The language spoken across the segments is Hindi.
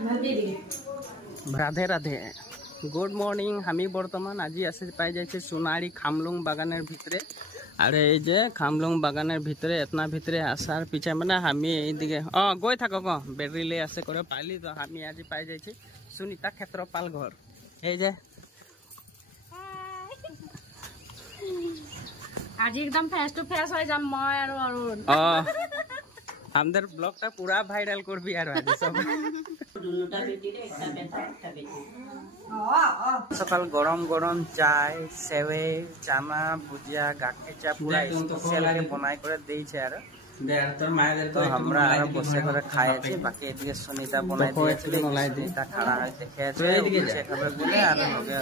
राधे राधे गुड मॉर्निंग हमी बर्तमान आज आसे पाई जाइए सोनारी खामलुंग बागानेर भितरे और ये जे खामलुंग बागानेर भितरे इतना भितरे आसार पीछे माने हमी एदिके गई थाको बेटरी ले आसे करे पाइली तो हमी आज पाई जाइए सुनीता क्षेत्रपाल घर ये जे आज एकदम फेस टू फेस हो जाम मैं और अरुण हमदर ब्लॉगटा पूरा भाइरल करबी আর आज सब দুটা বেটি রে একটা বেটা একটা বেটি সকাল গরম গরম চাই সেবে চানা ভুজিয়া গাখীর চা পুরা স্পেশাল के बनाई করে দেইছে আর তোর মায়ের তো আমরা আর বসে করে খাইছি বাকি এদিকে সুনিতা बनाई দিয়েছে সুনিতা খাড়া হয়ে দেখে আছে এইদিকে সে খাবে বলে আর লগে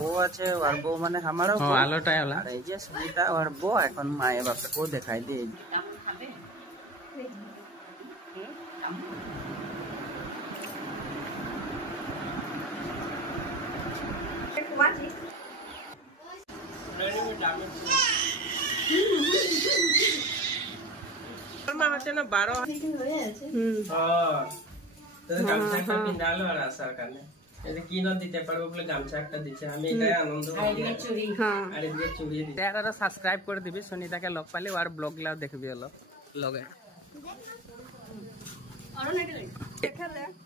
বউ আছে আর বউ মানে আমারও আলোটাই হলা আর এই যে সুনিতা আর বউ এখন মায়ের বাপকে দেখাই দেই ना 12 পিন্ডালো আর আসার কারণে এটা কি না দিতে পারবো বলে গামছা একটা দিছে আমি এটাই আনন্দ করি চুরি আর এই যে চুরি দিতে আর সাবস্ক্রাইব করে দিবি সুনিতাকে লগ পালে আর ব্লগ গুলো দেখবি লগে অরুণ এটা দেখ